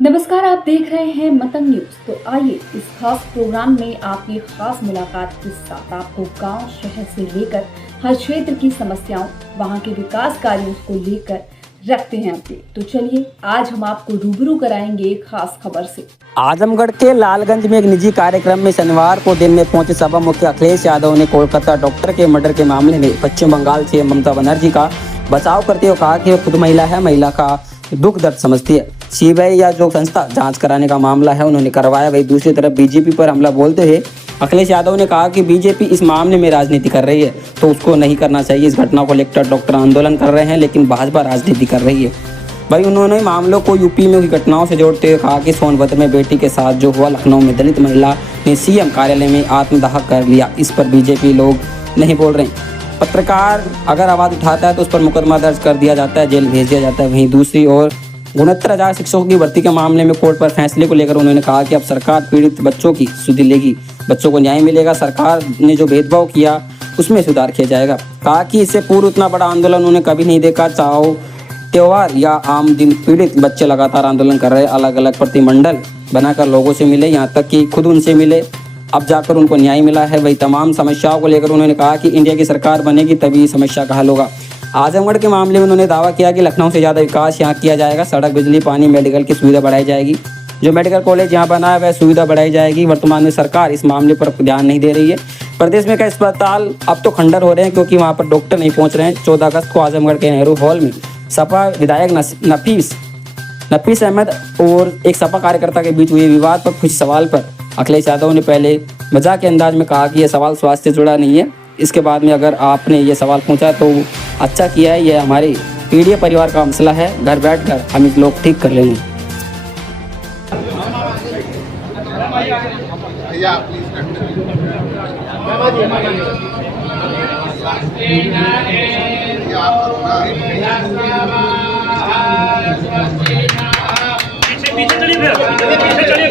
नमस्कार, आप देख रहे हैं मतंग न्यूज। तो आइए इस खास प्रोग्राम में आपकी खास मुलाकात के साथ आपको गांव शहर से लेकर हर क्षेत्र की समस्याओं, वहां के विकास कार्यों को लेकर रखते हैं अपडेट। तो चलिए आज हम आपको रूबरू कराएंगे एक खास खबर से। आजमगढ़ के लालगंज में एक निजी कार्यक्रम में शनिवार को दिन में पहुंचे सभा मुख्य अखिलेश यादव ने कोलकाता डॉक्टर के मर्डर के मामले में पश्चिम बंगाल से ममता बनर्जी का बचाव करते हुए कहा कि वो खुद महिला है, महिला का दुख दर्द समझती है। सीबीआई या जो संस्था जांच कराने का मामला है उन्होंने करवाया। वही दूसरी तरफ बीजेपी पर हमला बोलते हुए अखिलेश यादव ने कहा कि बीजेपी इस मामले में राजनीति कर रही है तो उसको नहीं करना चाहिए। इस घटना को लेकर डॉक्टर आंदोलन कर रहे हैं लेकिन भाजपा राजनीति कर रही है। भाई उन्होंने मामलों को यूपी में हुई घटनाओं से जोड़ते हुए कहा कि सोनभद्र में बेटी के साथ जो हुआ, लखनऊ में दलित महिला ने सीएम कार्यालय में आत्मदाह कर लिया, इस पर बीजेपी लोग नहीं बोल रहे। पत्रकार अगर आवाज़ उठाता है तो उस पर मुकदमा दर्ज कर दिया जाता है, जेल भेज दिया जाता है। वहीं दूसरी ओर 69,000 शिक्षकों की भर्ती के मामले में कोर्ट पर फैसले को लेकर उन्होंने कहा कि अब सरकार पीड़ित बच्चों की सुधि लेगी, बच्चों को न्याय मिलेगा। सरकार ने जो भेदभाव किया उसमें सुधार किया जाएगा। कहा कि इससे पूर्व इतना बड़ा आंदोलन उन्होंने कभी नहीं देखा। चाहो त्योहार या आम दिन, पीड़ित बच्चे लगातार आंदोलन कर रहे, अलग अलग प्रतिमंडल बनाकर लोगों से मिले, यहाँ तक कि खुद उनसे मिले, अब जाकर उनको न्याय मिला है। वही तमाम समस्याओं को लेकर उन्होंने कहा कि इंडिया की सरकार बनेगी तभी समस्या का हल होगा। आजमगढ़ के मामले में उन्होंने दावा किया कि लखनऊ से ज़्यादा विकास यहाँ किया जाएगा। सड़क, बिजली, पानी, मेडिकल की सुविधा बढ़ाई जाएगी। जो मेडिकल कॉलेज यहाँ बना है वह सुविधा बढ़ाई जाएगी। वर्तमान में सरकार इस मामले पर ध्यान नहीं दे रही है। प्रदेश में कई अस्पताल अब तो खंडर हो रहे हैं क्योंकि वहाँ पर डॉक्टर नहीं पहुँच रहे हैं। 14 अगस्त को आजमगढ़ के नेहरू हॉल में सपा विधायक नफीस अहमद और एक सपा कार्यकर्ता के बीच हुए विवाद पर कुछ सवाल पर अखिलेश यादव ने पहले मजाक के अंदाज में कहा कि यह सवाल स्वास्थ्य से जुड़ा नहीं है। इसके बाद में अगर आपने ये सवाल पूछा तो अच्छा किया है, यह हमारे पीड़ित परिवार का मसला है, घर बैठकर हम इस लोग ठीक कर लेंगे। पीछे चलिए, पीछे चलिए,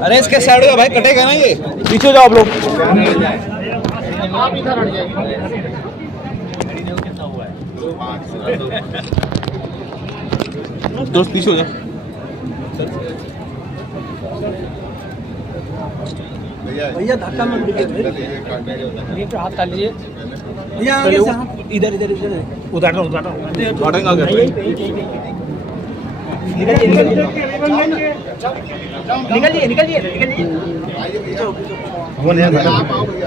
अरे इसके साइड का भाई कटेगा ना, ये पीछे जाओ आप लोग। दोस्त पीछे हो जाओ। भैया धक्का मत दीजिए, हाथ कर लीजिए भैया, इधर इधर इधर उतारना निकलिए निकलिए निकलिए।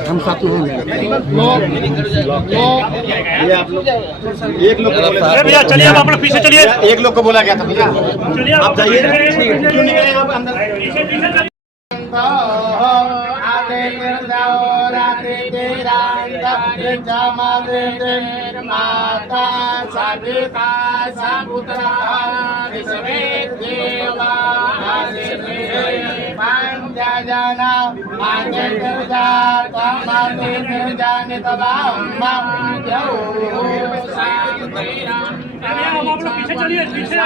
हम साथ में एक लोग भैया चलिए, आप अपना पीछे चलिए। एक लोग को बोला गया था भैया चलिए आप जाइए, क्यों निकले आप अंदर। पीछे चलिए, पीछे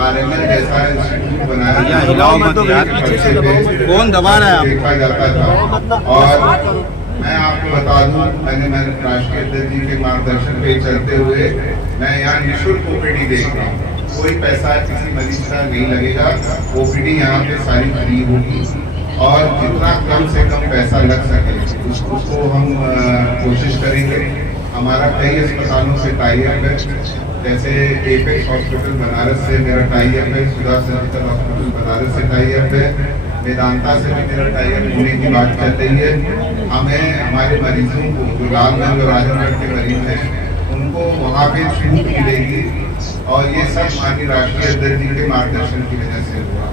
आरएमएल जैसा इंस्टीट्यूट बनाया हिलाओ मत यार, कौन दबा रहा है आपको? देखा जाता था। और मैं आपको बता दूं, मैंने राष्ट्रीय अध्यक्ष जी के मार्गदर्शन पे चलते हुए मैं यहाँ निःशुल्क ओपीडी देख रहा हूँ। कोई पैसा किसी मरीज का नहीं लगेगा। ओपीडी यहाँ पे सारी फ्री होगी और जितना कम से कम पैसा लग सके उसको हम कोशिश करेंगे। हमारा कई अस्पतालों से टाई अप है, जैसे एपेक्स हॉस्पिटल बनारस से मेरा टाई अप है, सुधा सर्जिकल हॉस्पिटल बनारस से टाई अप है, वेदांता से भी मेरा टाई अप होने की बात चल रही है। हमें हमारे मरीजों को जो लालगंज और आजमगढ़ के मरीज हैं उनको वहाँ पे छूट मिलेगी और ये सब माननीय राष्ट्रीय अध्यक्ष जी के मार्गदर्शन की वजह से हुआ।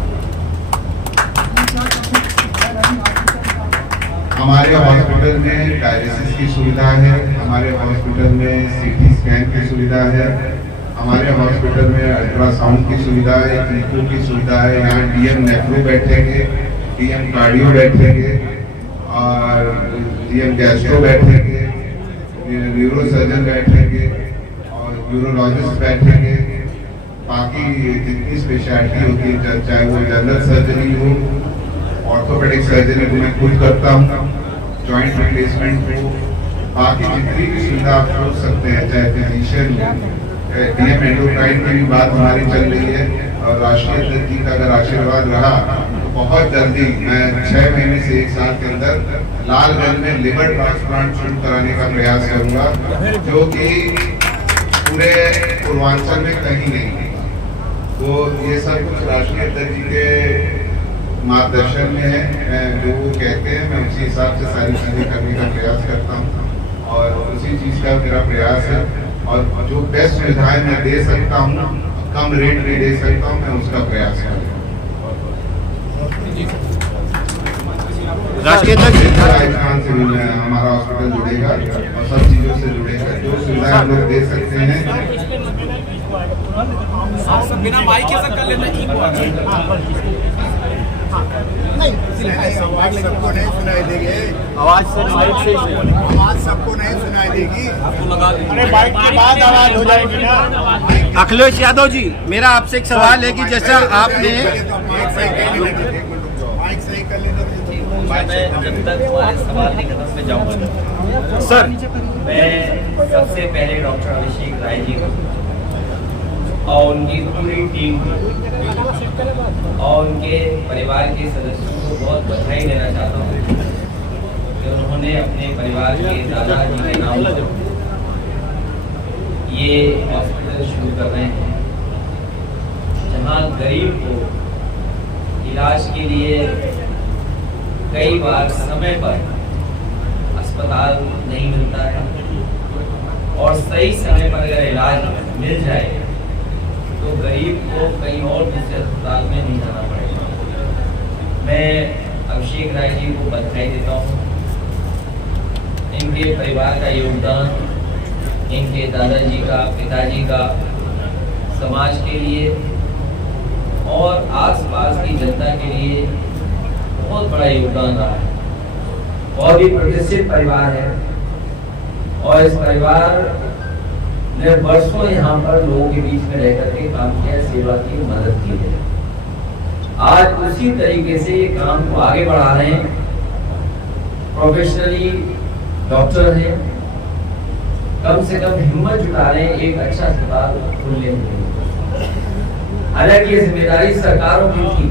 हमारे हॉस्पिटल में डायलिसिस की सुविधा है, हमारे हॉस्पिटल में सीटी स्कैन की सुविधा है, हमारे हॉस्पिटल में अल्ट्रासाउंड की सुविधा है, इको की सुविधा है। यहाँ डीएम नेफ्रो बैठेंगे, डीएम कार्डियो बैठेंगे और डीएम गैस्ट्रो बैठेंगे, न्यूरो सर्जन बैठेंगे और यूरोलॉजिस्ट बैठेंगे। बाकी जितनी स्पेशलिटी होती है, चाहे वो जनरल सर्जरी हो, ऑर्थोपेडिक सर्जरी को मैं खुद करता हूँ, जॉइंट रिप्लेसमेंट हो, बाकी जितनी भी सुविधा आप सोच सकते हैं, चाहे फिजिशियन डीएम एंडोक्राइन की भी बात हमारी चल रही है। और राष्ट्रीय अध्यक्ष जी का अगर आशीर्वाद रहा तो बहुत जल्दी मैं 6 महीने से 1 साल के अंदर लालगंज में लिवर ट्रांसप्लांट शुरू कराने का प्रयास करूंगा, जो कि पूरे पूर्वांचल में कहीं नहीं। तो ये सब कुछ राष्ट्रीय अध्यक्ष जी के मार्गदर्शन में है। मैं जो वो कहते हैं मैं उसी हिसाब से सारी चीजें करने का प्रयास करता हूँ और उसी चीज का मेरा प्रयास है। और जो बेस्ट सुविधाएं मैं दे सकता हूँ, कम रेट में दे सकता हूँ, मैं उसका प्रयास करूँगा। राष्ट्रीय अध्यक्ष राजस्थान से भी हमारा हॉस्पिटल जुड़ेगा और सब चीजों से जुड़ेगा। जो सुविधाएं हम लोग दे सकते हैं। बिना माइक के कर लेना आवाज सबको नहीं सुनाई देगी। आवाज से आवाज सबको नहीं सुनाई देगी। अरे बाइक के बाद आवाज हो जाएगी ना। अखिलेश यादव जी, मेरा आपसे एक सवाल है कि जैसा आपने माइक सही कर लेना। जब तक हमारे सवाल नहीं खत्म मैं जाऊँगा सर, मैं सबसे पहले डॉक्टर अभिषेक राय जी को और उनकी पूरी टीम और उनके परिवार के सदस्यों को बहुत बधाई देना चाहता हूँ कि उन्होंने अपने परिवार के दादाजी के नाम पर ये हॉस्पिटल शुरू कर रहे हैं, जहाँ गरीब को इलाज के लिए कई बार समय पर अस्पताल नहीं मिलता है और सही समय पर अगर इलाज मिल जाए तो गरीब को कहीं और दूसरे अस्पताल में नहीं जाना पड़ेगा। मैं अभिषेक राय जी को बधाई देता हूँ। इनके परिवार का योगदान, इनके दादाजी का, पिताजी का समाज के लिए और आसपास की जनता के लिए बहुत बड़ा योगदान रहा है। बहुत ही प्रतिष्ठित परिवार है और इस परिवार ने वर्षों यहाँ पर लोगों के बीच में रहकर के काम किया, सेवा की, मदद की है। आज उसी तरीके से ये काम को आगे बढ़ा रहे हैं। प्रोफेशनली डॉक्टर हैं, कम से कम हिम्मत जुटा रहे हैं एक अच्छा अस्पताल खोलने के। हालांकि ये जिम्मेदारी सरकारों की थी।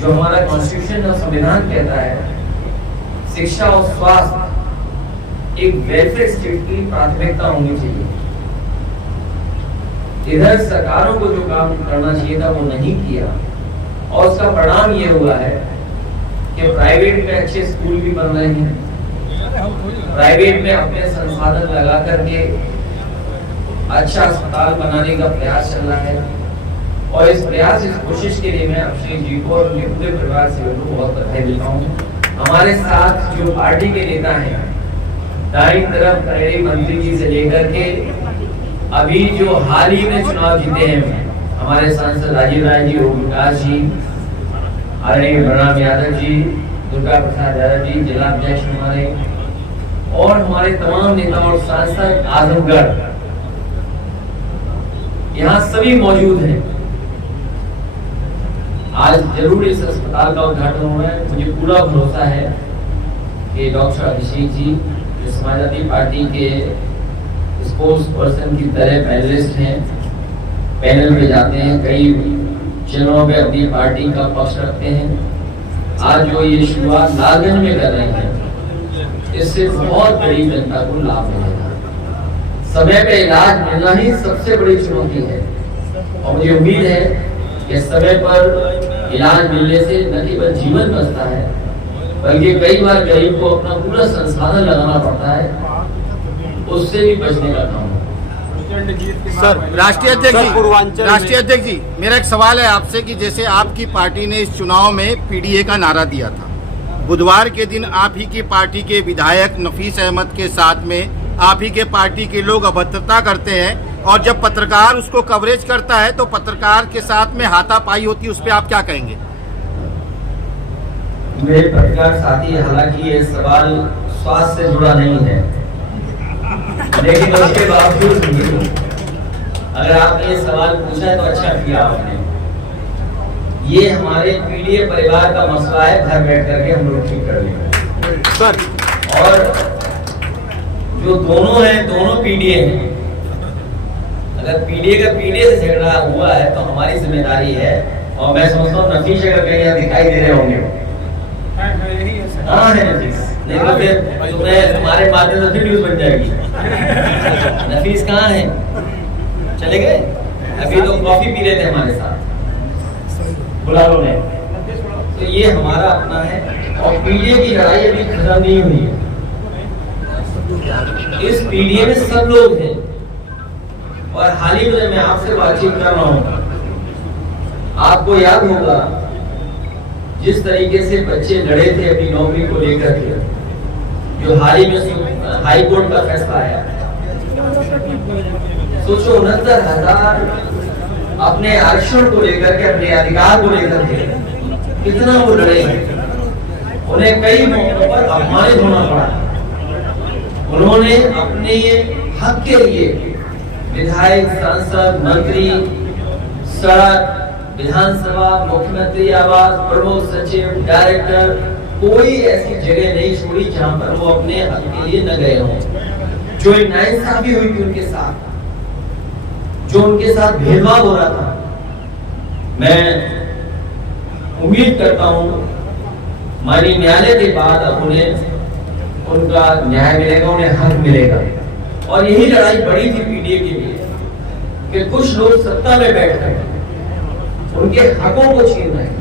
जो हमारा कॉन्स्टिट्यूशन और संविधान कहता है, शिक्षा और स्वास्थ्य एक वेलफेयर स्टेट की प्राथमिकता होनी चाहिए। इधर सरकारों को जो काम करना चाहिए था वो नहीं किया और उसका परिणाम ये हुआ है कि प्राइवेट में अच्छे स्कूल भी बन रहे हैं, प्राइवेट में अपने संसाधन लगा करके अच्छा अस्पताल बनाने का प्रयास चल रहा है। और इस प्रयास, इस कोशिश के लिए मैं अभिषेक जी को और उनके पूरे परिवार से बहुत बधाई देता हूँ। हमारे साथ जो पार्टी के नेता हैं, दाईं तरफ करेरी मंत्री जी से लेकर के अभी जो हाल ही में चुनाव जीते हैं हमारे सांसद राजीव राय जी, ओम प्रकाश जी, आदरणीय बलराम यादव जी, दुर्गा प्रसाद यादव जी, जिला अध्यक्ष हमारे, और हमारे तमाम नेता और सांसद आजमगढ़, यहाँ सभी मौजूद हैं। आज जरूर इस अस्पताल का उद्घाटन हुआ है। मुझे पूरा भरोसा है कि डॉक्टर अभिषेक जी जो समाजवादी पार्टी के स्पोर्ट्स पर्सन की तरह पैनलिस्ट हैं, पैनल पे जाते हैं, कई चुनाव में अपनी पार्टी का पक्ष रखते हैं। आज जो ये शुरुआत लालगंज में कर रहे हैं, इससे बहुत बड़ी जनता को लाभ मिलेगा। समय पे इलाज मिलना ही सबसे बड़ी चुनौती है और मुझे उम्मीद है कि समय पर इलाज मिलने से न केवल जीवन बचता है बल्कि कई बार गरीब को अपना पूरा संसाधन लगाना पड़ता है, उससे भी बचने का काम है। सर, राष्ट्रीय अध्यक्ष जी, मेरा एक सवाल है आपसे कि जैसे आपकी पार्टी ने इस चुनाव में पीडीए का नारा दिया था, बुधवार के दिन आप ही की पार्टी के विधायक नफीस अहमद के साथ में आप ही के पार्टी के लोग अभद्रता करते हैं और जब पत्रकार उसको कवरेज करता है तो पत्रकार के साथ में हाथापाई होती है, उस पर आप क्या कहेंगे? मेरे पत्रकार साथी, हालांकि ये सवाल स्वास्थ्य से जुड़ा नहीं है, लेकिन उसके बावजूद अगर आपने ये सवाल पूछा है तो अच्छा किया आपने। ये हमारे पीडीए परिवार का मसला है, घर बैठ करके हम लोग ठीक कर लेंगे सर। और जो दोनों हैं, दोनों पीडीए हैं। अगर पीडीए का पीडीए से झगड़ा हुआ है तो हमारी जिम्मेदारी है, और मैं समझता हूँ नफीस अगर कहीं यहाँ दिखाई दे रहे होंगे, हाँ है नफीस, नहीं तो फिर तुम्हारे माध्यम से फिर न्यूज बन जाएगी। नफीस कहाँ है? चले गए? अभी तो कॉफी पी रहे थे हमारे साथ, बुला लो ने। तो ये हमारा अपना है और पीडीए की लड़ाई अभी खत्म नहीं हुई है। इस पीडीए में सब लोग हैं और हाल ही में मैं आपसे बातचीत कर रहा हूं, आपको याद होगा जिस तरीके से बच्चे लड़े थे अपनी नौकरी को लेकर के, जो हाल ही में हाई कोर्ट का फैसला आया। सोचो 69,000 अपने आरक्षण को लेकर के, अपने अधिकार को लेकर के कितना वो लड़े। उन्हें कई मौकों पर अपमानित होना पड़ा। उन्होंने अपने हक के लिए विधायक, सांसद, मंत्री, सड़क, विधानसभा, मुख्यमंत्री आवास, प्रमुख सचिव, डायरेक्टर, कोई ऐसी जगह नहीं छोड़ी जहां पर वो अपने हक के लिए न गए हों। जो नाइंसाफी हुई थी उनके साथ, जो उनके साथ भेदभाव हो रहा था, मैं उम्मीद करता हूं माननीय न्यायालय के बाद अब उन्हें उनका न्याय मिलेगा, उन्हें हक मिलेगा। और यही लड़ाई बड़ी थी पीडीए के लिए कि कुछ लोग सत्ता में बैठकर उनके हकों को छीन रहे हैं।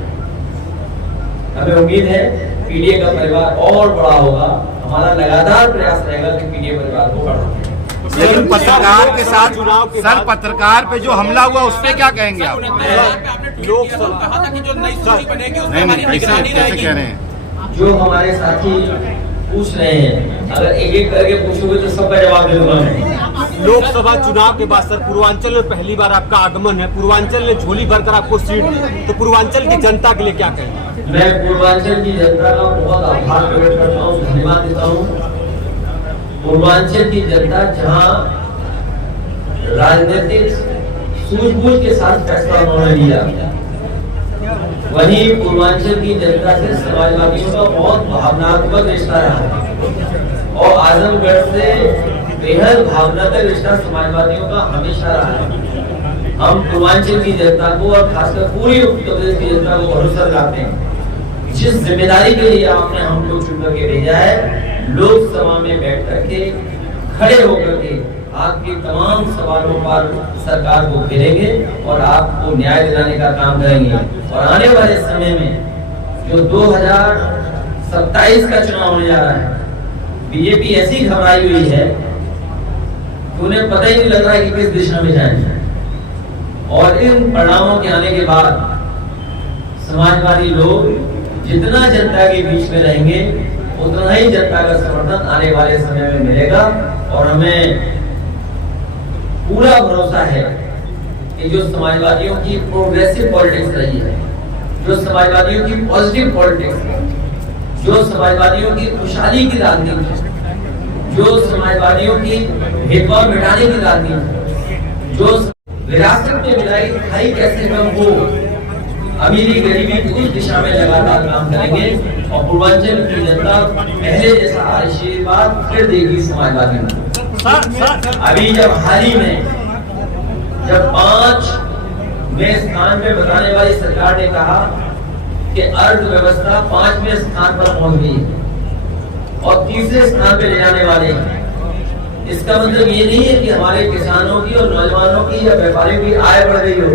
हमें उम्मीद है पीडीए का परिवार और बड़ा होगा। हमारा लगातार प्रयास रहेगा कि पीडीए परिवार को बढ़ाएं। लेकिन पत्रकार के साथ सर, पत्रकार पे जो हमला हुआ उस पे क्या कहेंगे आप? लोग कहा था कि जो नई सूची बनेगी उसमें हमारी निगरानी कैसे रहेगी। कह रहे हैं? जो हमारे साथी पूछ रहे हैं, अगर एक एक करके पूछोगे तो सबका जवाब दे दूंगा मैं। लोकसभा चुनाव के बाद सर पूर्वांचल में पहली बार आपका आगमन है, पूर्वांचल ने झोली भरकर आपको सीट दी, तो पूर्वांचल की जनता के लिए क्या कहेंगे? मैं पूर्वांचल की जनता का बहुत आभार प्रकट करता हूँ, धन्यवाद देता हूँ। पूर्वांचल की जनता जहाँ राजनीतिक सूझबूझ के साथ फैसला उन्होंने लिया, वहीं पूर्वांचल की जनता से समाजवादियों का बहुत भावनात्मक रिश्ता रहा और आजमगढ़ से बेहद भावनात्मक रिश्ता समाजवादियों का हमेशा रहा है। हम पूर्वांचल की जनता को और खासकर पूरी उत्तर प्रदेश की जनता को भरोसा दिलाते हैं। जिस जिम्मेदारी के लिए आपने हमको चुन करके भेजा है, लोकसभा में बैठ करके खड़े होकर के आपके तमाम सवालों पर सरकार को घेरेंगे और आपको न्याय दिलाने का काम करेंगे। और आने वाले समय में जो 2027 का चुनाव होने जा रहा है, बीजेपी ऐसी घबराई हुई है कि उन्हें पता ही नहीं लग रहा है कि किस दिशा में जाएंगे। और इन परिणामों के आने के बाद समाजवादी लोग जितना जनता के बीच में रहेंगे उतना ही जनता का समर्थन आने वाले समय में मिलेगा। और हमें पूरा भरोसा है कि जो समाजवादियों की प्रोग्रेसिव पॉलिटिक्स रही है, जो समाजवादियों की पॉजिटिव पॉलिटिक्स है, जो समाजवादियों की खुशहाली की राजनीति है, जो समाजवादियों की भेदभाव मिटाने की राजनीति, जो विरासत में मिलाई खाई कैसे कम हो, अमीरी गरीबी की उस दिशा में लगातार काम करेंगे। और पूर्वांचल की जनता पहले जैसा आशीर्वाद फिर देगी समाजवादी में। अभी जब हाल ही में जब 5वें स्थान पे बताने वाली सरकार ने कहा कि अर्थव्यवस्था 5वें स्थान पर पहुंच गई है और 3रे स्थान पे ले जाने वाले हैं, इसका मतलब ये नहीं है कि हमारे किसानों की और नौजवानों की या व्यापारियों की आय बढ़ गई हो।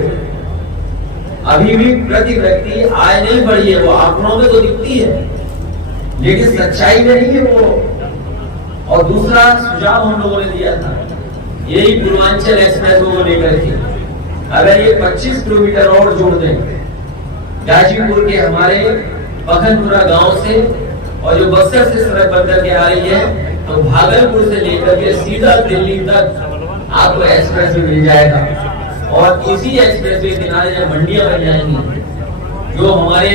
अभी भी प्रति व्यक्ति आय नहीं बढ़ी है, वो आंकड़ों में तो दिखती है लेकिन सच्चाई में नहीं है वो। और दूसरा सुझाव हम लोगों ने दिया था यही पूर्वांचल एक्सप्रेस को लेकर के, अगर ये 25 किलोमीटर और जोड़ दें गाजीपुर के हमारे पखनपुरा गांव से और जो बक्सर से सड़क बनकर के आ रही है, तो भागलपुर से लेकर के सीधा दिल्ली तक आपको एक्सप्रेस भी मिल जाएगा। और इसी एक्सप्रेस वे किनारे जब मंडियां बन जाएंगी, जो हमारे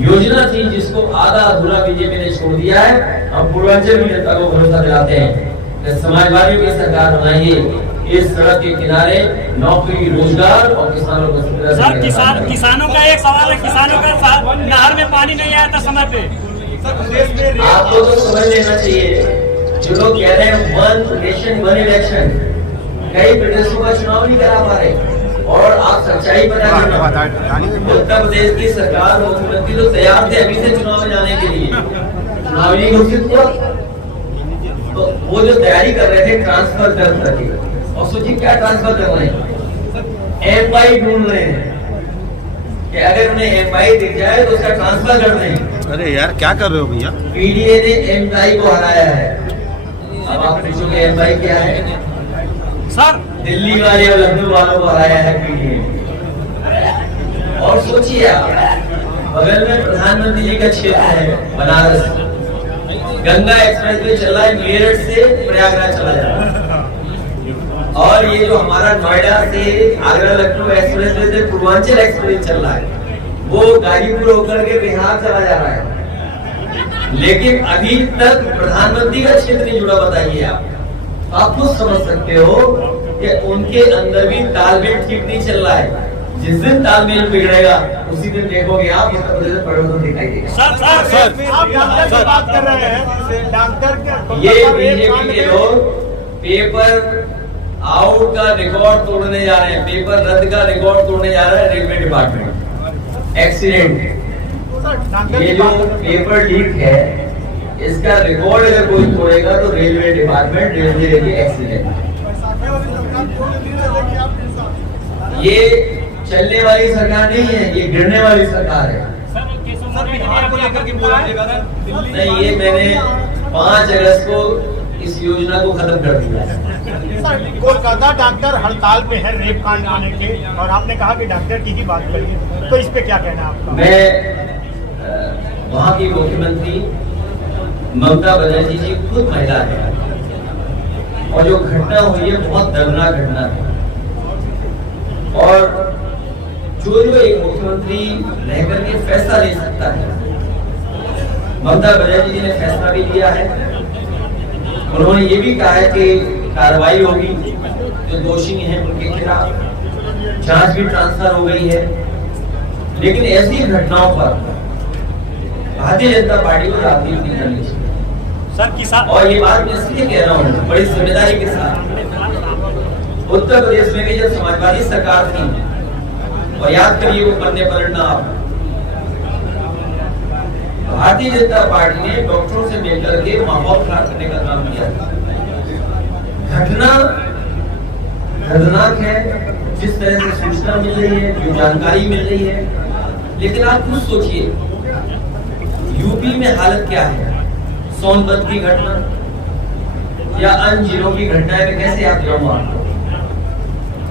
योजना थी जिसको आधा अधूरा बीजेपी ने छोड़ दिया है, हम पूर्वांचल की जनता को भरोसा दिलाते हैं कि समाजवादियों की सरकार बनाएंगे। इस सड़क के किनारे नौकरी, रोजगार और किसानों को सर किसानों का एक सवाल है, किसानों का नहर में पानी नहीं आया था समय पे। आपको तो समझ लेना चाहिए, जो लोग कह रहे हैं वन नेशन वन इलेक्शन, कई प्रदेशों का चुनाव नहीं करा पा रहे। और आप सच्चाई बता रहे, उत्तर प्रदेश की सरकार मुख्यमंत्री तो तैयार थे अभी से चुनाव में जाने के लिए, चुनाव नहीं घोषित हुआ तो वो जो तैयारी कर रहे थे ट्रांसफर कर सके। और सोचिए क्या ट्रांसफर कर रहे हैं, एमआई ढूंढ रहे हैं कि अगर उन्हें एमआई दिख जाए तो उसका ट्रांसफर कर दें। अरे यार क्या कर रहे हो भैया? पीडीए ने एमआई को हराया है। अब आप पूछोगे एमआई क्या है? सर दिल्ली वाले और लखनऊ वालों को हराया है पीडीए। और सोचिए आप, बगल में प्रधानमंत्री जी का क्षेत्र है बनारस, गंगा एक्सप्रेस वे चल रहा है मेरठ से प्रयागराज चला जा रहा है। और ये जो हमारा नोएडा से आगरा लखनऊ एक्सप्रेस वे से पूर्वांचल एक्सप्रेस चल रहा है, वो गाजीपुर होकर के बिहार चला जा रहा है। लेकिन अभी तक प्रधानमंत्री का क्षेत्र नहीं जुड़ा। बताइए आप खुद समझ सकते हो कि उनके अंदर भी तालमेल ठीक नहीं चल रहा है। जिस दिन तालमेल बिगड़ेगा उसी दिन देखोगे आप उत्तर प्रदेश में परिवर्तन दिखाई देगा। सर बात कर रहे हैं डॉक्टर ये बीजेपी के लोग पेपर आउट का रिकॉर्ड तोड़ने जा रहे हैं, पेपर रद्द का रिकॉर्ड तोड़ने जा रहा है रेलवे डिपार्टमेंट। एक्सीडेंट, ये जो पेपर लीक है इसका रिकॉर्ड अगर कोई तोड़ेगा तो रेलवे डिपार्टमेंट, रेलवे एक्सीडेंट। ये चलने वाली सरकार नहीं है, ये गिरने वाली सरकार है। नहीं, ये मैंने 5 अगस्त को इस योजना को खत्म कर दिया। कोलकाता डॉक्टर हड़ताल पे है रेप कांड आने के, और आपने कहा कि डॉक्टर की ही बात करिए, तो इस पे क्या कहना है आपका? मैं वहाँ की मुख्यमंत्री ममता बनर्जी जी खुद महिला है और जो घटना हुई है बहुत दर्दनाक घटना है। और जो एक मुख्यमंत्री रह करके फैसला ले सकता है, ममता बनर्जी जी ने फैसला भी लिया है। उन्होंने ये भी कहा है कि कार्रवाई होगी, जो दोषी हैं उनके खिलाफ जांच भी ट्रांसफर हो गई है। लेकिन ऐसी घटनाओं पर भारतीय जनता पार्टी को राजनीति नहीं करनी चाहिए सर। किसान, और ये बात मैं इसलिए कह रहा हूँ बड़ी जिम्मेदारी के साथ, उत्तर प्रदेश में भी जब समाजवादी सरकार थी, और याद करिए वो बनने पलटना आप, भारतीय जनता पार्टी ने डॉक्टरों से मिलकर के माहौल खराब करने का काम किया था। घटना दर्दनाक है, जिस तरह से सूचना मिल रही है, जो जानकारी मिल रही है, लेकिन आप खुद सोचिए यूपी में हालत क्या है। सोनभद्र की घटना या अन्य जिलों की घटनाएं में कैसे आप जाऊंगा?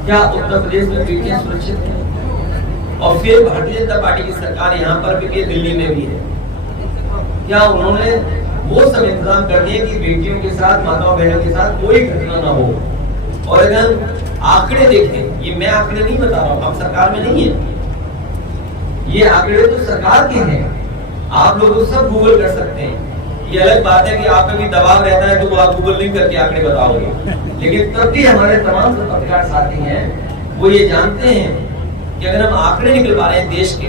क्या उत्तर प्रदेश में बेटियां सुरक्षित हैं? और फिर भारतीय जनता पार्टी की सरकार यहाँ पर भी, दिल्ली में भी है, क्या उन्होंने वो सब इंतजाम कर दिए कि बेटियों के साथ, माताओं बहनों के साथ कोई घटना ना हो? और अगर आंकड़े देखें, ये मैं आंकड़े नहीं बता रहा हूँ, आप सरकार में नहीं है, ये आंकड़े तो सरकार के हैं, आप लोग सब गूगल कर सकते हैं। ये अलग बात है कि आप पे भी दबाव रहता है तो आप गूगल नहीं करके आंकड़े बताओगे, लेकिन तब भी हमारे तमाम पत्रकार साथी हैं वो ये जानते हैं कि अगर हम आंकड़े निकल पा रहे हैं देश के,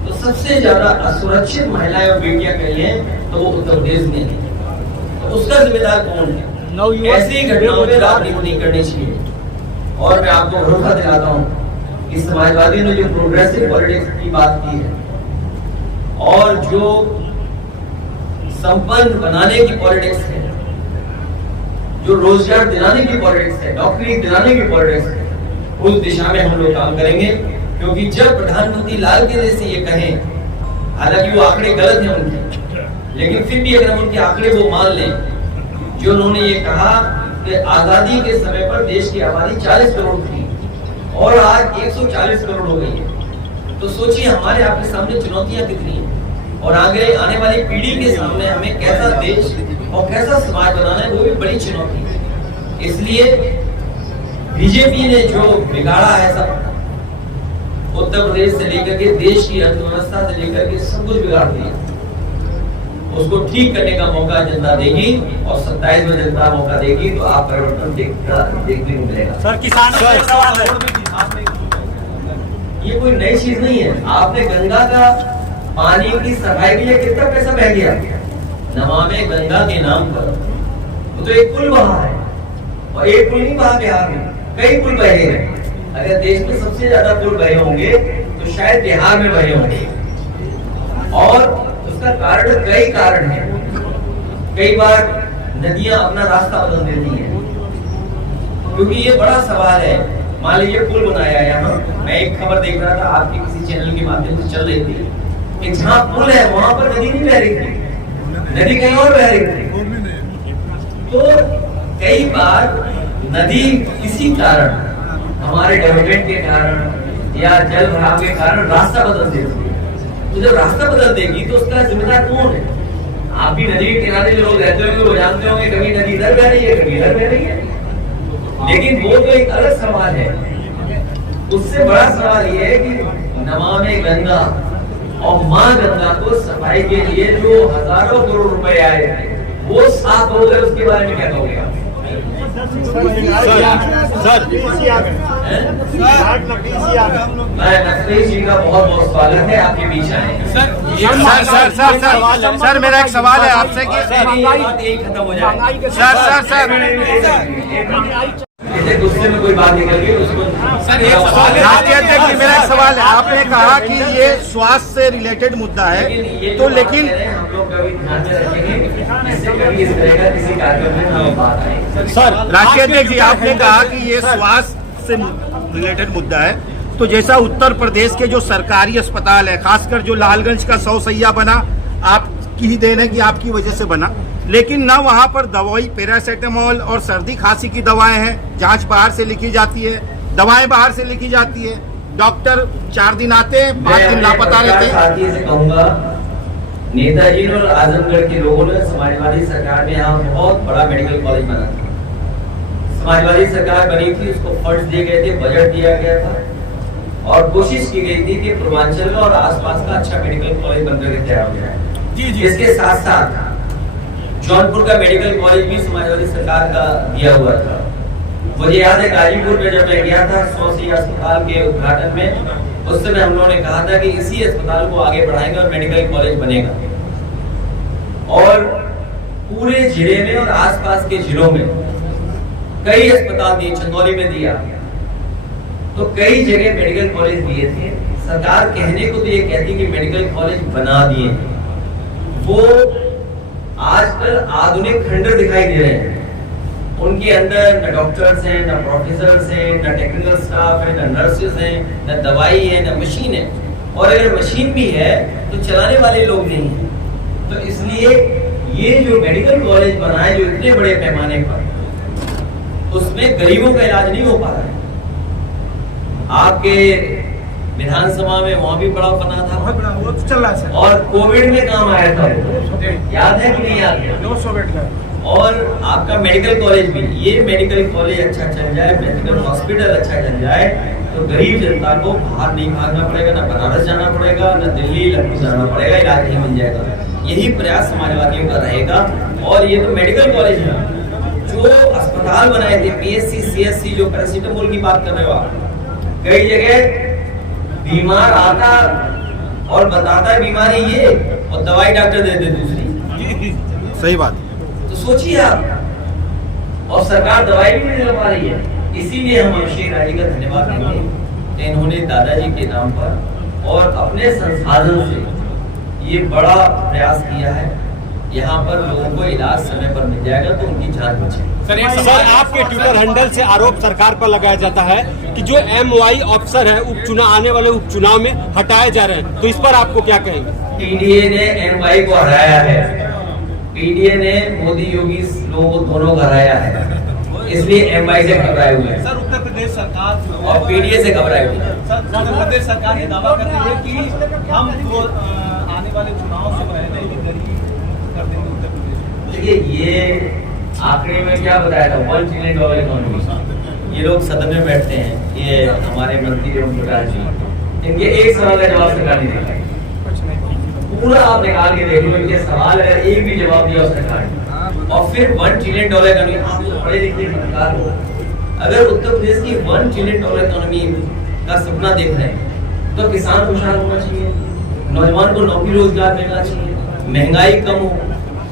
तो सबसे ज्यादा असुरक्षित महिलाएं और बेटियां कही हैं तो वो उत्तर प्रदेश में है। तो उसका जिम्मेदार कौन है? ऐसी घटनाओं में राजनीति नहीं करनी चाहिए। और मैं आपको भरोसा दिलाता हूँ कि समाजवादी ने जो प्रोग्रेसिव पॉलिटिक्स की बात की है और जो संपन्न बनाने की पॉलिटिक्स है, जो रोजगार दिलाने की पॉलिटिक्स है, नौकरी दिलाने की पॉलिटिक्स है, उस दिशा में हम लोग काम करेंगे। क्योंकि जब प्रधानमंत्री लाल किले से ये कहें, हालांकि वो आंकड़े गलत हैं उनके, लेकिन फिर भी अगर हम उनके आंकड़े वो मान लें, जो उन्होंने ये कहा कि आजादी के समय पर देश की आबादी 40 करोड़ थी और आज 140 करोड़ हो गई है, तो सोचिए हमारे आपके सामने चुनौतियां कितनी हैं और आगे आने वाली पीढ़ी के सामने हमें कैसा देश और कैसा समाज बनाना है, वो भी बड़ी चुनौती है। इसलिए बीजेपी ने जो बिगाड़ा है सब, उत्तर प्रदेश से लेकर के देश की अर्थव्यवस्था से लेकर के सब कुछ बिगाड़ दिया, उसको ठीक करने का मौका जनता देगी और 27 में जनता मौका देगी तो आप परिवर्तन देखने को मिलेगा। सर किसानों का एक सवाल है, ये कोई नई चीज नहीं है। आपने गंगा का पानी की सफाई के लिए कितना पैसा बह गया नमामि गंगा के नाम पर? वो तो एक पुल बहा है और एक पुल नहीं बहा बिहार में, कई पुल बहे हैं। अगर देश में सबसे ज्यादा पुल बहे होंगे तो शायद बिहार में बहे होंगे और उसका कारण कई कारण है। कई बार नदियां अपना रास्ता बदल देती हैं, क्योंकि ये बड़ा सवाल है। मान लीजिए पुल बनाया यहाँ, मैं एक खबर देख रहा था आपके किसी चैनल के माध्यम से चल रही थी कि जहाँ पुल है वहां पर नदी नहीं बह रही थी, नदी कहीं और बह रही थी। तो कई बार नदी किसी कारण, हमारे डेवलपमेंट के कारण या जल भराव के कारण रास्ता बदल देती है। तो जब रास्ता बदल देगी तो उसका जिम्मेदार कौन है? आप भी नदी के किनारे जो लोग रहते होंगे वो जानते होंगे, कभी नदी इधर बह रही है, कभी इधर बह रही है। लेकिन वो तो एक अलग सवाल है। उससे बड़ा सवाल ये है कि नमामि गंगा और माँ गंगा को सफाई के लिए जो हजारों करोड़ रुपए आए वो साफ हो गए, उसके बारे में क्या कहोगे आप? नकवीस जी का बहुत बहुत स्वागत है, आपके बीच आए। सर मेरा एक सवाल है आपसे कि यही खत्म हो जाए। सर गुस्से में कोई बात निकल गई उसको राष्ट्रीय अध्यक्ष जी, मेरा एक सवाल है। आपने कहा कि ये स्वास्थ्य से रिलेटेड मुद्दा है, तो लेकिन हम लोग कभी ध्यान में रखेंगे इससे कभी इस तरह का किसी कार्यक्रम में ना बात आए। सर राष्ट्रीय अध्यक्ष जी, आपने कहा कि ये स्वास्थ्य से रिलेटेड मुद्दा है, तो जैसा उत्तर प्रदेश के जो सरकारी अस्पताल है, खासकर जो लालगंज का 100 सैया बना, आपकी ही देन है कि आपकी वजह से बना, लेकिन ना वहाँ पर दवाई पैरासीटामोल और सर्दी खांसी की दवाएं हैं, जांच बाहर से लिखी जाती है, दवाएं बाहर से लिखी जाती है, डॉक्टर 4 दिन आते हैं, 5 दिन लापता रहते हैं। साथी से कहूंगा, नेताजी और आजमगढ़ के लोगों ने समाजवादी सरकार में यहाँ बहुत बड़ा मेडिकल कॉलेज बना था। समाजवादी सरकार बनी थी, उसको फंड्स दिए गए थे, बजट दिया गया था और कोशिश की गई थी कि पूर्वांचल में और आसपास का अच्छा मेडिकल कॉलेज बनकर तैयार हो जाए। इसके साथ साथ जौनपुर का मेडिकल कॉलेज भी समाजवादी सरकार का दिया हुआ था। मुझे याद है गाजीपुर में जब मैं गया था 100 सैया अस्पताल के उद्घाटन में, उस समय हम लोगों ने कहा था कि इसी अस्पताल को आगे बढ़ाएंगे और मेडिकल कॉलेज बनेगा। और पूरे जिले में और आसपास के जिलों में कई अस्पताल दिए, चंदौली में दिया, तो कई जगह मेडिकल कॉलेज दिए थे। सरकार कहने को तो ये कहती कि मेडिकल कॉलेज बना दिए, वो आजकल आधुनिक खंडर दिखाई दे रहे हैं। उनके अंदर न डॉक्टर्स हैं, न प्रोफेसर्स हैं, न टेक्निकल स्टाफ है, न नर्सेज हैं, न दवाई है, न मशीन है। और अगर मशीन भी है तो चलाने वाले लोग नहीं हैं। तो इसलिए ये जो मेडिकल कॉलेज बना है जो इतने बड़े पैमाने पर, उसमें गरीबों का इलाज नहीं हो पा रहा है। आपके विधानसभा में वहां भी बड़ा बना था, वो तो चल रहा है और कोविड में काम आया था, याद है कि नहीं याद है? 200 बेड का। और आपका मेडिकल कॉलेज भी, ये मेडिकल कॉलेज अच्छा चल जाए, मेडिकल हॉस्पिटल अच्छा चल जाए, तो गरीब जनता को बाहर नहीं भागना पड़ेगा, ना बनारस जाना पड़ेगा, ना दिल्ली लखनऊ जाना पड़ेगा, इलाज नहीं बन जाएगा। यही प्रयास समाजवादियों का रहेगा। और ये तो मेडिकल कॉलेज है, जो अस्पताल बनाए थे PSC CSC, जो पैरासीटामोल की बात कर रहे हो आप, कई जगह बीमार आता और बताता है बीमारी ये, और दवाई डॉक्टर देते दूसरी। सही बात। तो सोचिए आप, और सरकार दवाई भी नहीं दे पा रही है। इसीलिए हम अभिषेक राय जी का धन्यवाद देंगे कि इन्होंने दादाजी के नाम पर और अपने संसाधन से ये बड़ा प्रयास किया है। यहाँ पर लोगों को इलाज समय पर मिल जाएगा तो उनकी जान बचेगी। सर, आपके ट्विटर हैंडल से आरोप सरकार पर लगाया जाता है कि जो MY अफसर है उपचुनाव, आने वाले उपचुनाव में हटाए जा रहे हैं, तो इस पर आपको क्या कहेंगे? PDA ने MY को हराया है, PDA ने मोदी योगी लोगों को दोनों को हराया है, इसलिए MY से घबराए हुए हैं। सर, उत्तर प्रदेश सरकार और PDA से घबराए हुए हैं। सर, उत्तर प्रदेश सरकार ये दावा कर रही है कि हम आने वाले चुनाव से पहले ही गरीब कर देंगे उत्तर प्रदेश। देखिए, ये आंकड़े में क्या बताया था, $1 ट्रिलियन इकोनॉमी। ये लोग सदन में बैठते हैं, ये हमारे मंत्री ओम प्रकाश जी, इनके एक सवाल का जवाब सरकार नहीं देता। पूरा आप निकाल के देख लो, इनके सवाल अगर एक भी जवाब दिया सरकार ने, और फिर $1 ट्रिलियन इकोनॉमी, आप लोग पढ़े लिखे पत्रकार हो, अगर उत्तर प्रदेश की $1 ट्रिलियन इकोनॉमी का सपना देख रहे हैं तो किसान खुशहाल होना चाहिए, नौजवान को नौकरी रोजगार मिलना चाहिए, महंगाई कम हो,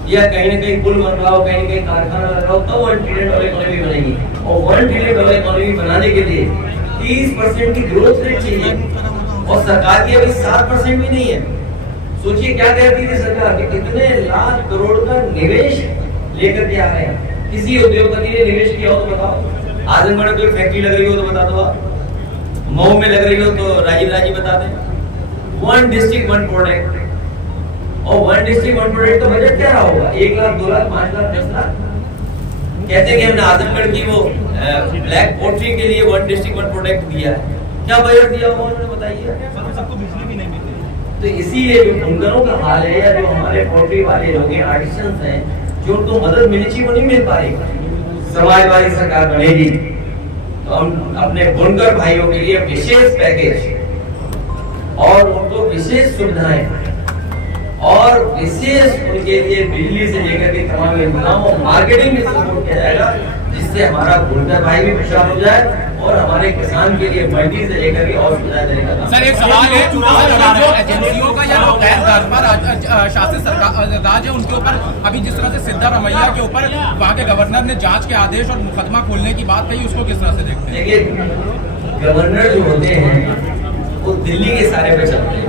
या कहीं न कहीं पुल बन रहा हो, कहीं न कहीं कारखाना लग रहा हो, तब $1 ट्रिलियन इकोनॉमी बनेगी। और $1 ट्रिलियन इकोनॉमी बनाने के लिए 30% की ग्रोथ रेट चाहिए, और सरकार की अभी 7% भी नहीं है। सोचिए क्या कहती थी सरकार कि कितने लाख करोड़ का निवेश लेकर के आ रहे हैं। किसी उद्योगपति ने निवेश किया हो तो बताओ, आजमगढ़ में कोई फैक्ट्री लग रही हो तो बता दो, आप मऊ में लग रही हो तो राजीव राजी बता दें। 1 डिस्ट्रिक्ट 1 प्रोडक्ट, और 1 डिस्ट्रिक्ट 1 प्रोडक्ट का बजट क्या रहा होगा? 1 लाख, 2 लाख, 5 लाख, 10 लाख। कहते हैं कि हमने आजमगढ़ की वो ब्लैक पोल्ट्री के लिए 1 डिस्ट्रिक्ट 1 प्रोडक्ट दिया है, क्या बजट दिया होगा उन्होंने बताइए? सबको बिजली भी नहीं मिलती। तो इसीलिए जो बुनकरों का हाल है, या जो हमारे पोल्ट्री वाले लोग हैं, आर्टिसंस हैं, जो उनको मदद मिलनी चाहिए वो नहीं मिल पा रही। समाजवादी सरकार बनेगी तो हम अपने बुनकर भाइयों के लिए विशेष पैकेज और उनको विशेष सुविधाएं और विशेष उनके लिए बिजली से लेकर के तमाम इंतजाम और मार्केटिंग में सपोर्ट किया जाएगा, जिससे हमारा बुनकर भाई भी खुशहाल हो जाए और हमारे किसान के लिए मंडी से लेकर के और सुविधा देने का। सर, एक सवाल है, जो एजेंसियों का या गैर भाजपा शासित सरकार राज है उनके ऊपर अभी जिस तरह से सिद्धारमैया के ऊपर वहाँ के गवर्नर ने जांच के आदेश और मुकदमा खोलने की बात कही, उसको किस तरह से देखते हैं? देखिए, गवर्नर जो होते हैं वो दिल्ली के सारे पे चलते हैं।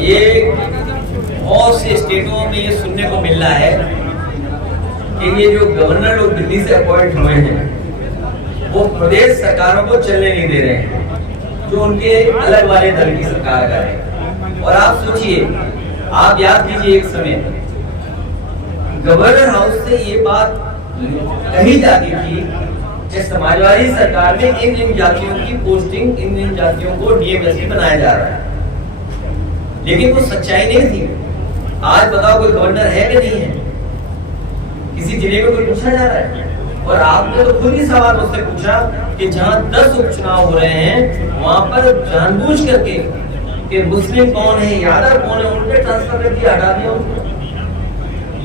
ये बहुत से स्टेटों में ये सुनने को मिल रहा है कि ये जो गवर्नर लोग दिल्ली से अपॉइंट हुए हैं वो प्रदेश सरकारों को चलने नहीं दे रहे हैं, जो उनके अलग वाले दल की सरकार का है। और आप सोचिए, आप याद कीजिए, एक समय गवर्नर हाउस से ये बात कही जाती थी कि समाजवादी सरकार में इन जातियों की पोस्टिंग, इन जातियों को DMSP बनाया जा रहा है, लेकिन वो सच्चाई नहीं थी। आज बताओ कोई गवर्नर है कि नहीं है? किसी जिले में कोई पूछा जा रहा है? और आपने तो खुद ही सवाल मुझसे पूछा कि जहां 10 उपचुनाव हो रहे हैं वहां पर जानबूझ करके कि मुस्लिम कौन है, यादव कौन है, उनके ट्रांसफर कर दिया, हटा दिया उनको।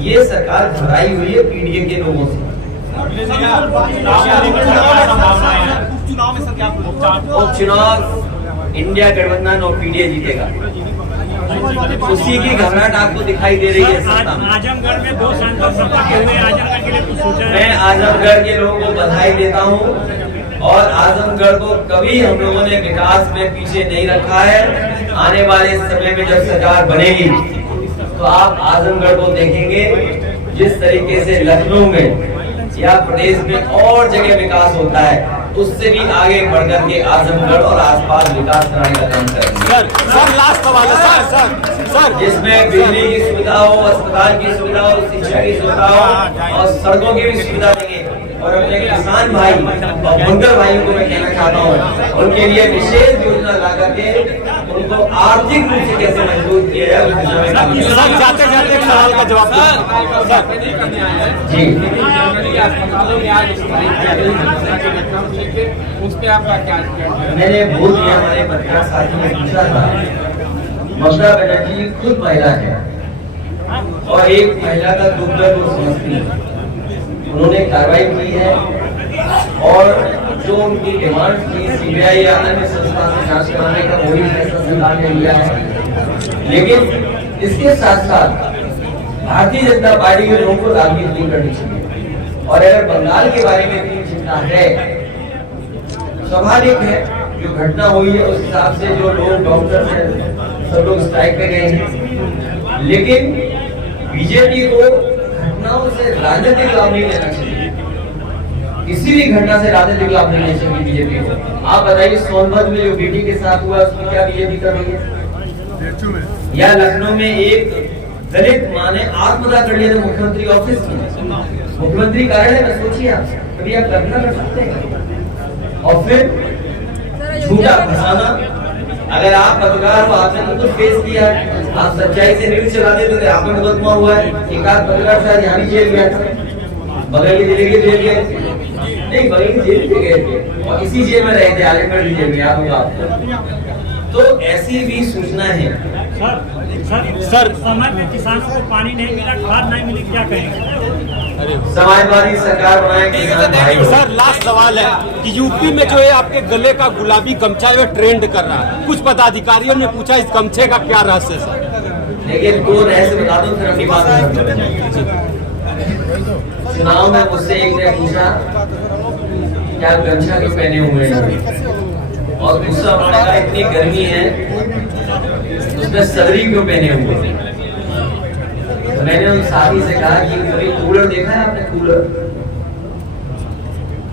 ये सरकार घबराई हुई है PDA के लोगों से। उपचुनाव इंडिया गठबंधन और PDA जीतेगा, उसी की घबराहट आपको दिखाई दे रही है सत्ता में। आजमगढ़ में 2 सांसद सत्ता के हुए, आजमगढ़ के लिए कुछ सोचा है? मैं आजमगढ़ के लोगों को बधाई देता हूं, और आजमगढ़ को कभी हम लोगों ने विकास में पीछे नहीं रखा है। आने वाले समय में जब सरकार बनेगी तो आप आजमगढ़ को देखेंगे जिस तरीके से लखनऊ में या प्रदेश में और जगह विकास होता है उससे भी आगे बढ़कर के आजमगढ़ और आसपास विकास कराने का काम करेंगे। सर लास्ट सवाल है सर जिसमें बिजली की सुविधा हो, अस्पताल की सुविधा हो, शिक्षा की सुविधा हो और सड़कों की भी सुविधा देंगे। और अपने किसान भाई और बुनकर भाइयों को मैं कहना चाहता हूँ उनके लिए विशेष योजना ला करके उनको आर्थिक रूप से कैसे मजबूत किया जाए। सर जाते जाते एक सवाल का जवाब जी उस पे आपका क्या? मैंने बोल दिया, हमारे पत्रकार साथी ने पूछा था। ममता बनर्जी खुद महिला है और एक महिला का दुख दर्द वो समझती है। उन्होंने कार्रवाई की है और जो उनकी डिमांड थी सीबीआई या अन्य संस्था से जांच कराने का वही फैसला सरकार ने लिया है। लेकिन इसके साथ साथ भारतीय जनता पार्टी के लोगों को राजनीति नहीं करनी चाहिए। और अगर बंगाल के बारे में इतनी चिंता है, स्वाभाविक है जो घटना हुई है उस हिसाब से जो लोग डॉक्टर हैं सब लोग स्ट्राइक पे गए हैं। लेकिन बीजेपी को घटनाओं से राजनीतिक लाभ नहीं लेना चाहिए, किसी भी घटना से राजनीतिक लाभ नहीं लेना चाहिए बीजेपी को। आप बताइए सोनभद्र में जो बेटी के साथ हुआ उसमें क्या बीजेपी कर रही है? या लखनऊ में एक दलित मां ने आत्महत्या कर लिया था मुख्यमंत्री ऑफिस में, मुख्यमंत्री कार्यालय में। सोचिए आप कभी आप कल्पना कर सकते हैं? और फिर झूठा फंसाना। अगर आप पत्रकार हो, आपने तो फेस किया, आप सच्चाई से न्यूज चला देते थे, आपका मुकदमा हुआ है। एक आध पत्रकार शायद यहाँ भी जेल गया था, बगल के जिले के जेल गए नहीं, बगल के जेल पे गए थे और इसी जेल में रहे थे, आजमगढ़ की जेल में। याद होगा आपको। तो ऐसी भी सूचना है। सर समय में किसानों को पानी नहीं मिला, खाद नहीं मिली, क्या कहेंगे? समाजवादी सरकार बनाएंगे किसान भाई। सर लास्ट सवाल है कि यूपी में जो है आपके गले का गुलाबी गमछा है ट्रेंड कर रहा है। कुछ पदाधिकारियों ने पूछा इस गमछे का क्या रहस्य है? लेकिन दो रहस्य बता दो फिर अपनी बात। चुनाव में मुझसे एक ने पूछा क्या गमछा क्यों पहने हुए हैं, और दूसरा उन्होंने कहा इतनी गर्मी है उसमें सदरी क्यों पहने हुए हैं। तो मैंने उन साथी से कहा कि कभी कूलर देखा है आपने?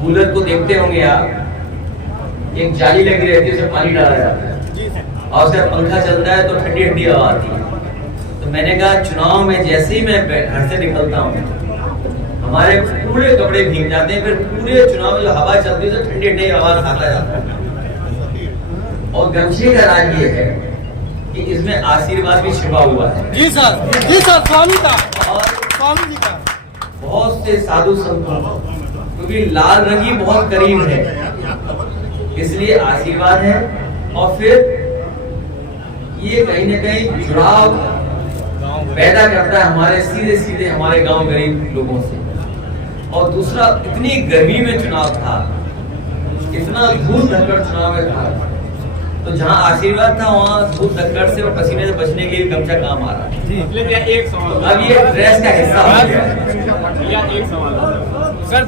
कूलर को देखते होंगे आप, एक जाली लगी रहती है उसमें पानी डाला जाता है और उसका पंखा चलता है तो ठंडी ठंडी हवा आती है। तो मैंने कहा चुनाव में जैसे ही मैं घर से निकलता हूँ हमारे पूरे कपड़े भीग जाते हैं, फिर पूरे चुनाव में जो हवा चलती है तो ठंडी ठंडी हवा खाता जाता है। और गमछे का राज ये है कि इसमें आशीर्वाद भी छिपा हुआ है। जी सर स्वामी का और स्वामी जी का बहुत से साधु संतों क्योंकि लाल रंग ही बहुत करीब है इसलिए आशीर्वाद है। और फिर ये कहीं न कहीं जुड़ाव पैदा करता है हमारे सीधे हमारे गांव गरीब लोगों से। और दूसरा इतनी गर्मी में चुनाव था, इतना धूल धक्कड़ चुनाव में था, तो जहां आशीर्वाद था वहां धूल धक्कड़ से और पसीने से बचने के लिए गमछा काम आ रहा है। एक सवाल, अब ये ड्रेस का हिस्सा हो गया। एक सवाल सर